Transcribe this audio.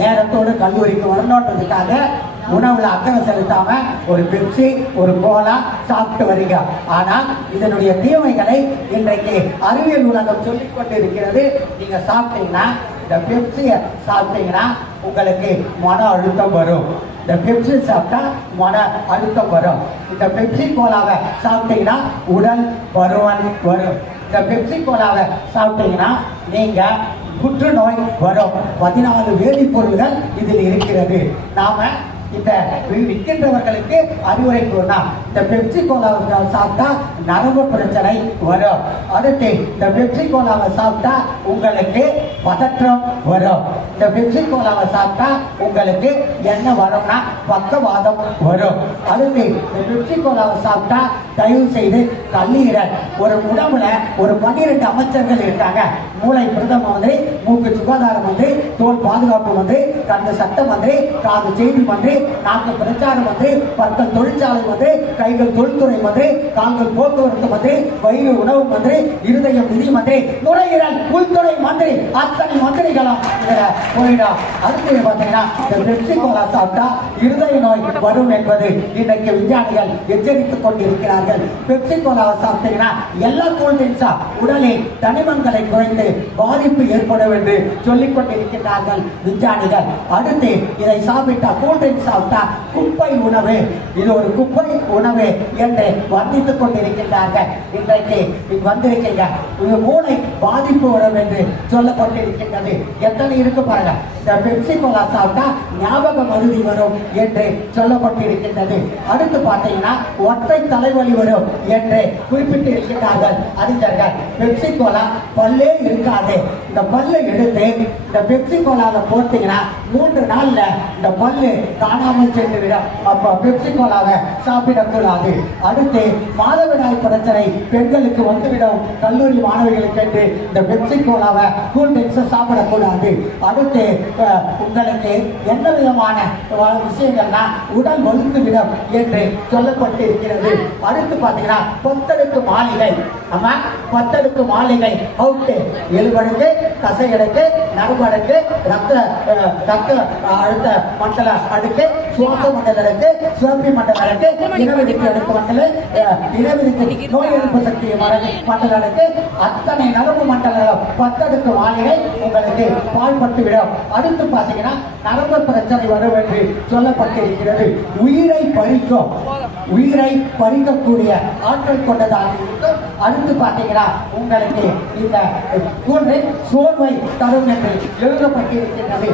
நேரத்தோடு கல்லூரிக்கு வரணுன்றதுக்காக உணவுல அக்கறை செலுத்தாம ஒரு பெப்சி ஒரு கோலா சாப்பிட்டு வரீங்க. ஆனால் இதனுடைய தீமைகளை இன்றைக்கு அறிவியல் உலகம் சொல்லிக் கொண்டு இருக்கிறது. நீங்க சாப்பிட்டீங்கன்னா, இந்த பெப்சியை சாப்பிட்டீங்கன்னா உங்களுக்கு மன அழுத்தம் வரும். இந்த பெப்சி சாப்பிட்டா மன அழுத்தம் வரும். இந்த பெப்சி கோலாவை சாப்பிட்டீங்கன்னா உடல் பருமன் வரும். இந்த பெப்சி கோலாவை சாப்பிட்டீங்கன்னா நீங்க புற்றுநோய் வரும். 14 வேதிப்பொருள்கள் இதில் இருக்கிறது. நாம இந்த விற்கின்றவர்களுக்கு அறிவுரை கூறினா, இந்த பெப்சி கோலாவை சாப்பிட்டா நரம்பு பிரச்சனை வரும். அடுத்து இந்த பெப்சி கோலாவை சாப்பிட்டா உங்களுக்கு பதற்றம் வரும். இந்த பெப்சி கோலாவை சாப்பிட்டா உங்களுக்கு என்ன வரும்னா பக்கவாதம் வரும். அடுத்து இந்த பெப்சி கோலாவை சாப்பிட்டா தயவு செய்து கல்லீரல், ஒரு உடம்புல ஒரு 12 அமைச்சர்கள் இருக்காங்க. மூளை பிரதம மந்திரி, மூக்கு சுகாதார மந்திரி, தோல் பாதுகாப்பு மந்திரி, கண்ணு சட்ட மந்திரி, காது செய்தி மந்திரி, நாக்கு பிரச்சார மந்திரி, பற்கள் தொழிற்சாலை மந்திரி, கைகள் தொழில்துறை மந்திரி, கால்கள் போக்குவரத்து மந்திரி, வயிறு உணவு மந்திரி, இருதயம் நிதி மந்திரி, நுரையீரல் உள்துறை மந்திரி, அத்தனை மந்திரிகளும் போயிடும். அடுத்து பார்த்தீங்கன்னா இந்த பெப்சி கோலா சாப்பிட்டா இருதய நோய் வரும் என்பது இன்றைக்கு விஞ்ஞானிகள் எச்சரித்துக் கொண்டிருக்கிறார்கள். பெப்சி கோலாவை சாப்பிட்டீங்கன்னா எல்லா கூல்ட்ரிங்க்ஸா உடலில் தனிமங்களை குறைந்து பாதிப்பு ஏற்படும் என்று சொல்லிக் கொண்டிருக்கிறார்கள் விஞ்ஞானிகள். அடுத்து இதை சாப்பிட்டா கூல்ட்ரிங்க்ஸ் சாப்பிட்டா குப்பை உணவு, இது ஒரு குப்பை உணவு என்று வர்ணித்துக் கொண்டிருக்கிறார்கள். இன்றைக்கு வந்திருக்கீங்க, மூளை பாதிப்பு வரும் என்று சொல்லப்பட்டிருக்கின்றது. எத்தனை இருக்கு பாருங்க. இந்த பெப்சி கோலா சாப்பிட்டா ஞாபக மருதி வரும் என்று சொல்லப்பட்டிருக்கின்றது. அடுத்து பார்த்தீங்கன்னா ஒற்றை தலைவலி வரும் என்று குறிப்பிட்டு இருக்கின்றார்கள் அறிஞர்கள். பெப்சி கோலா பல்லே இருக்காது. இந்த பல்லை எடுத்து இந்த பெப்சி கோலாவை போட்டீங்கன்னா 3 நாள்ல இந்த பல்லு காணாமல் சென்று விடும். அப்ப பெப்சி கோலாவை சாப்பிடக்கூடாது. அடுத்து மாதவிடாய் பிரச்சனை பெண்களுக்கு வந்துவிடும் கல்லூரி மாணவிகளுக்கு என்று இந்த பெப்சி கோலாவை கூல்ட்ரிங்க்ஸ் சாப்பிடக்கூடாது. அடுத்து உங்களுக்கு என்ன விதமான விஷயங்கள்னா உடல் வலுத்துவிடும் என்று சொல்லப்பட்டு இருக்கிறது. அடுத்து பாத்தீங்கன்னா 10 அடுக்கு மாளிகை. ஆமா, 10 அடுக்கு மாளிகை அவுட்டு. எலும்படுக்கு, தசையடுக்கு, நரம்படுக்கு, ரத்த அழுத்த மண்டல அடுக்கு, சுவாச மண்டல அடுக்கு, சுரப்பி மண்டல அடுக்கு, இனவெதிர்ப்பு அடுக்கு மண்டல, இனவெதிர்ப்பு நோய் எதிர்ப்பு சக்தி மண்டல அடுக்கு, அத்தனை நரம்பு மண்டலம் 10 அடுக்கு மாளிகை உங்களுக்கு பாழ்பட்டுவிடும். அடுத்து பாத்தீங்கன்னா நரம்பு பிரச்சனை வரும் என்று சொல்லப்பட்டிருக்கிறது. உயிரை பறிக்கும், உயிரை பறிக்கக்கூடிய ஆற்றல் கொண்டதாக இருக்கும். அடுத்து பாத்தீங்கன்னா உங்களுக்கு இந்த சோர்வை தரும் என்று எழுதப்பட்டிருக்கின்றது.